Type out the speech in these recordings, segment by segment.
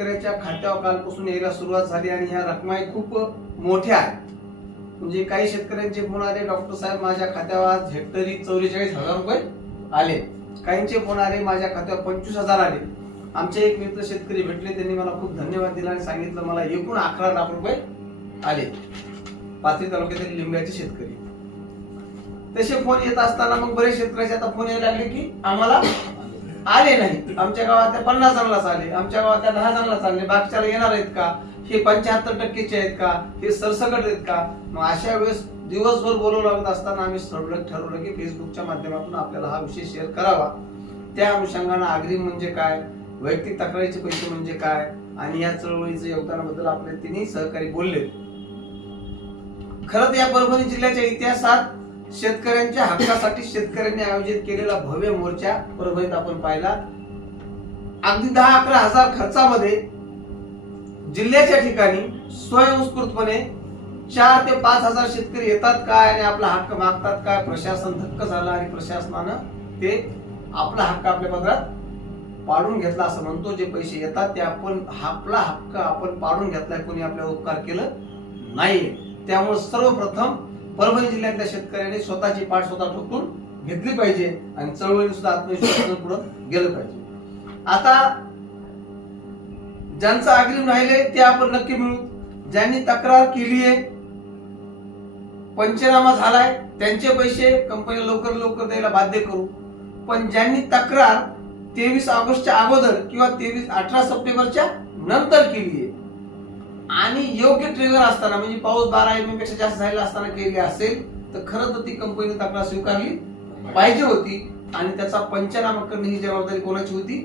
शेतकऱ्याच्या खात्यावर कालपासून यायला सुरुवात झाली आणि ह्या रकमाही खूप मोठ्या आहेत. म्हणजे काही शेतकऱ्यांचे फोन आले डॉक्टर साहेब माझ्या खात्यावर आज हेक्टरी चौवेचाळीस हजार रुपये आले. काहींचे फोन आले माझ्या खात्यावर पंचवीस हजार आले. आमचे एक मित्र शेतकरी भेटले त्यांनी मला खूप धन्यवाद दिला आणि सांगितलं मला एकूण अकरा लाख रुपये आले. पाथरी तालुक्यातील लिंब्याचे शेतकरी. तसे फोन येत असताना मग बरेच शेतकऱ्याचे आता फोन यायला लागले की आम्हाला आले नाही. आमच्या गावात पन्नास जणांनाच आले आमच्या गावात दहा जणांनाच आले बाकीच्याला येणार आहेत का? हे पंच्याहत्तर टक्केचे आहेत का? हे सरसकट आहेत का? मग अशा वेळेस दिवसभर बोलू लागत असताना आम्ही ठरवलं ठरवलं की फेसबुकच्या माध्यमातून आपल्याला हा विषय शेअर करावा. त्या अनुषंगानं अग्रिम म्हणजे काय? वैयक्तिक तक्रारीचे पैसे म्हणजे काय? आणि या चळवळीचं योगदानाबद्दल आपले तिन्ही सहकारी बोलले. खरं तर या परभणी जिल्ह्याच्या इतिहासात शेतकऱ्यांच्या हक्कासाठी शेतकऱ्यांनी आयोजित केलेला भव्य मोर्चा परभणीत आपण पाहिला. अगदी दहा अकरा हजार खर्चामध्ये जिल्ह्याच्या ठिकाणी स्वयंस्फूर्तपणे चार ते पाच हजार शेतकरी येतात काय आणि आपला हक्क मागतात काय? प्रशासन धक्क झालं आणि प्रशासनानं ते आपला हक्क आपल्या पदरात पाडून घेतला असं म्हणतो. जे पैसे येतात ते आपण आपला हक्क आपण पाडून घेतलाय कोणी आपल्यावर उपकार केलं नाही त्यामुळे सर्वप्रथम परभणी जिल्ह्यातल्या शेतकऱ्यांनी स्वतःची पाठ स्वतः ठोकून घेतली पाहिजे आणि चळवळीने सुद्धा आत्मविश्वासानं पुढे गेलं पाहिजे. आता ज्यांचं अग्रिम राहिले ते आपण नक्की मिळू. ज्यांनी तक्रार केली आहे पंचनामा झालाय त्यांचे पैसे कंपनी लवकर लवकर द्यायला बाध्य करू. पण ज्यांनी तक्रार तेवीस ऑगस्टच्या अगोदर किंवा तेवीस अठरा सप्टेंबरच्या नंतर केली आहे आणि योग्य ट्रिगर असताना म्हणजे पाऊस बारा एमपेक्षा जास्त झालेला असताना केली असेल तर खरं तर ती कंपनी तक्रार स्वीकारली. पाहिजे होती आणि त्याचा पंचनामा करणे ही जबाबदारी कोणाची होती?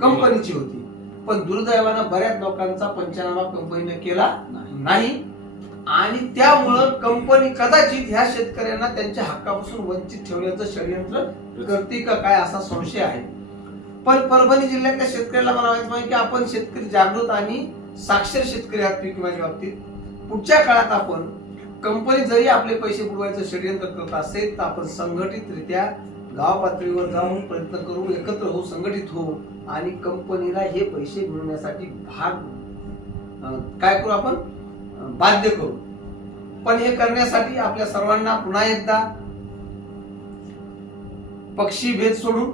कंपनीची होती. पण दुर्दैवानं बऱ्याच लोकांचा पंचनामा कंपनीने केला नाही. आणि त्यामुळं कंपनी कदाचित ह्या शेतकऱ्यांना त्यांच्या हक्कापासून वंचित ठेवण्याचं षडयंत्र करते का काय असा संशय आहे. पण परभणी जिल्ह्यातल्या शेतकऱ्याला मला माहीत माहिती की आपण शेतकरी जागृत आणि साक्षर शेतकरी आहात पीक विम्याच्या बाबतीत पुढच्या काळात आपण कंपनी जरी आपले पैसे बुडवायचं षडयंत्र करत असेल तर आपण संघटितरित्या गाव पातळीवर जाऊन प्रयत्न करू एकत्र होऊ संघटित होऊ आणि कंपनीला हे पैसे मिळवण्यासाठी भाग काय करू आपण? बाध्य करू. पण हे करण्यासाठी आपल्या सर्वांना पुन्हा एकदा पक्षी भेद सोडून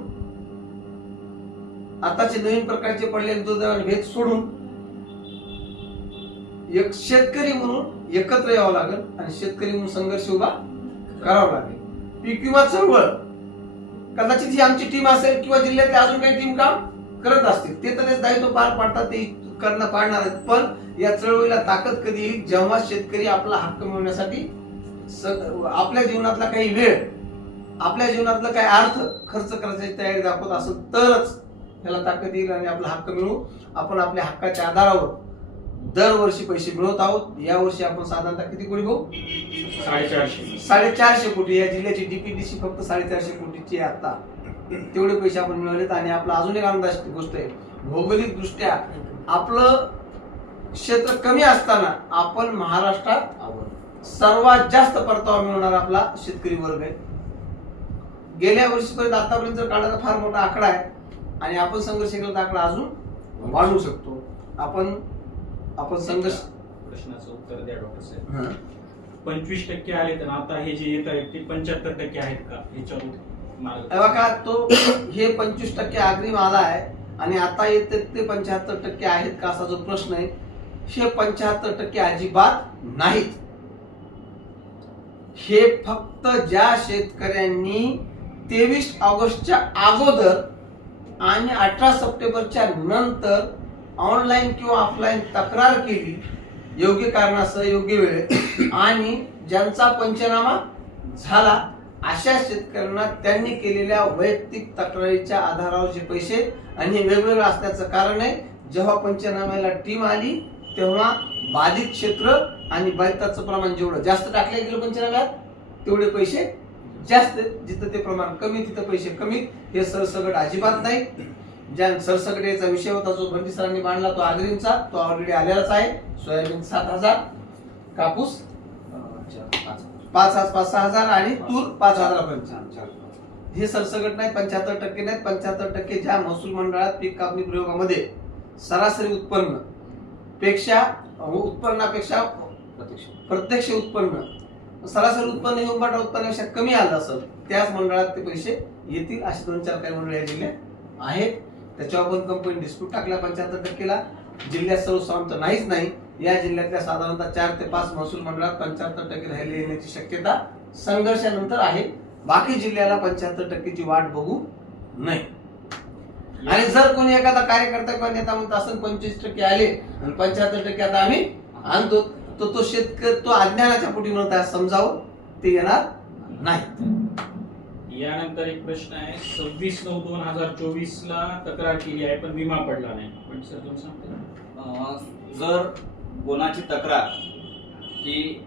आताचे नवीन प्रकारचे पडलेले दुर्दैवाने भेद सोडून एक शेतकरी म्हणून एकत्र यावं लागेल आणि शेतकरी म्हणून संघर्ष उभा करावा लागेल. पीक विमा चळवळ. कदाचित ही आमची टीम असेल किंवा जिल्ह्यातले अजून काही टीम काम करत असतील ते तर दायित्व पार पाडतात ते करणं पाडणार आहेत. पण या चळवळीला ताकद कधी येईल जेव्हा शेतकरी आपला हक्क मिळवण्यासाठी आपल्या जीवनातला काही वेळ आपल्या जीवनातला काही अर्थ खर्च करण्याची तयारी दाखवत असेल तरच त्याला ताकद येईल आणि आपला हक्क मिळू आपण आपल्या हक्काच्या आधारावर दरवर्षी पैसे मिळवत आहोत. या वर्षी आपण साधारणतः किती कोटी भाऊ? साडेचारशे. साडेचारशे कोटी. या जिल्ह्याची डीपीडीसी फक्त साडेचारशे कोटीची आहे आता. तेवढे पैसे आपण मिळवलेत आणि आपला अजून एक आनंदाची गोष्ट आहे. भौगोलिक दृष्ट्या आपलं क्षेत्र कमी असताना आपण महाराष्ट्रात सर्वात जास्त परतावा मिळवणारा आपला शेतकरी वर्ग आहे. गेल्या वर्षीपर्यंत आतापर्यंत जर काढायचा फार मोठा आकडा आहे आणि आपण संघर्ष केला तर आकडा अजून वाढवू शकतो. आपण आपण संघर्ष प्रश्नाचं उत्तर द्या डॉक्टर साहेब. हं. पंचवीस टक्के आले तर आता हे जे येत आहेत ते पंच्याहत्तर टक्के आहेत का? ह्याच्यावर मार्ग. बघा तो हे पंचवीस टक्के अग्रिम आला आहे आणि आता येते ते पंच्याहत्तर टक्के आहेत का असा जो प्रश्न आहे हे पंच्याहत्तर टक्के अजिबात नाहीत. हे फक्त ज्या शेतकऱ्यांनी तेवीस ऑगस्टच्या अगोदर आणि अठरा सप्टेंबरच्या नंतर ऑनलाईन किंवा ऑफलाईन तक्रार केली योग्य कारणासह योग्य वेळेत आणि ज्यांचा पंचनामा झाला अशा शेतकऱ्यांना त्यांनी केलेल्या वैयक्तिक तक्रारीच्या आधारावरचे पैसे आणि हे वेगवेगळं असण्याचं कारण आहे जेव्हा पंचनाम्याला टीम आली तेव्हा बाधित क्षेत्र आणि बाधिताचं प्रमाण जेवढं जास्त टाकले गेलं पंचनाम्यात तेवढे पैसे जास्त जिथं ते प्रमाण कमी तिथं पैसे कमी हे सरसगट अजिबात नाही. ज्या सरसकट याचा विषय होता जो बंदी सरांनी मांडला तो अग्रिमचा तो ऑलरेडी आलेलाच आहे. सोयाबीन सात हजार कापूस पाच. हजार पाच सहा हजार आणि तूर पाच हजारापर्यंत हे सरसकट नाही पंच्याहत्तर टक्के नाहीत. पंच्याहत्तर टक्के ज्या महसूल मंडळात पीक कापणी प्रयोगामध्ये सरासरी उत्पन्नपेक्षा उत्पन्नापेक्षा प्रत्यक्ष. उत्पन्न सरासरी उत्पन्न हे उंबाटा उत्पन्नापेक्षा कमी आलं असेल त्याच मंडळात ते पैसे येतील असे दोन चार काही मंडळ या जिल्ह्यात आहेत. त्याच्यावर पण कंपनी डिस्प्यूट टाकला पंच्याहत्तर टक्केला जिल्ह्यात सर्वसामान्य नाहीच नाही. या जिल्ह्यातल्या साधारणतः चार ते पाच महसूल मंडळात पंच्याहत्तर टक्के राहिले येण्याची शक्यता संघर्षानंतर आहे. बाकी जिल्ह्याला पंच्याहत्तर टक्केची वाट बघू नये. आणि जर कोणी एखादा कार्यकर्ता किंवा नेता म्हणत असं पंचवीस टक्के आले आणि पंच्याहत्तर टक्के आता आम्ही आणतो तो तो शेतकरी तो अज्ञानाच्या पोटी म्हणत समजावं ते येणार नाही. यानंतर एक प्रश्न आहे. सव्वीस नऊ दोन हजार चोवीस ला तक्रार केली आहे पण विमा पडला नाही. पण सर तुम्ही सांगता? जर कोणाची तक्रार की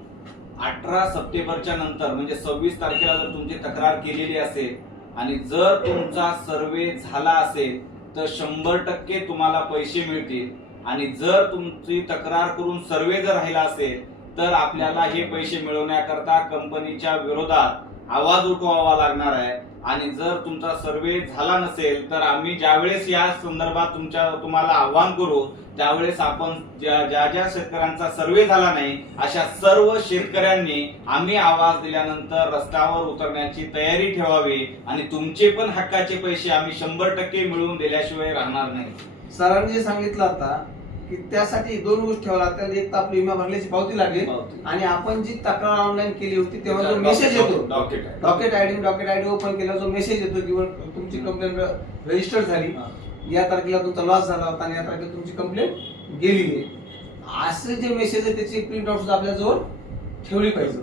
अठरा सप्टेंबरच्या नंतर म्हणजे सव्वीस तारखेला जर तुमची तक्रार केलेली असेल आणि जर तुमचा सर्वे झाला असेल तर शंभर टक्के तुम्हाला पैसे मिळतील. आणि जर तुमची तक्रार करून सर्वे जर राहिला असेल तर आपल्याला हे पैसे मिळवण्याकरता कंपनीच्या विरोधात आवाज उठवावा लागणार आहे. आणि जर तुमचा सर्वे झाला नसेल तर आम्ही ज्यावेळेस या संदर्भात तुमच्या तुम्हाला आव्हान करू त्यावेळेस आपण ज्या ज्या ज्या शेतकऱ्यांचा सर्वे झाला नाही अशा सर्व शेतकऱ्यांनी आम्ही आवाज दिल्यानंतर रस्त्यावर उतरण्याची तयारी ठेवावी आणि तुमचे पण हक्काचे पैसे आम्ही शंभर टक्के मिळवून दिल्याशिवाय राहणार नाही. सरांनी सांगितलं आता की त्यासाठी दोन गोष्टी ठेवा लागतात. एक तर आपली विमा भरल्याची पावती लागेल आणि आपण जी तक्रार ऑनलाईन केली होती तेव्हा जो मेसेज येतो. डॉक्युमेंट आहे. Docket ID docket ID open केला जो मेसेज येतो किंवा तुमची कंप्लेंट रजिस्टर झाली. या तारखेला तुमचा लॉस झाला होता आणि या तारखेला तुमची कंप्लेंट गेली आहे. असे जे मेसेज आहे त्याची प्रिंट आउट सुद्धा आपल्या जवळ ठेवली पाहिजे.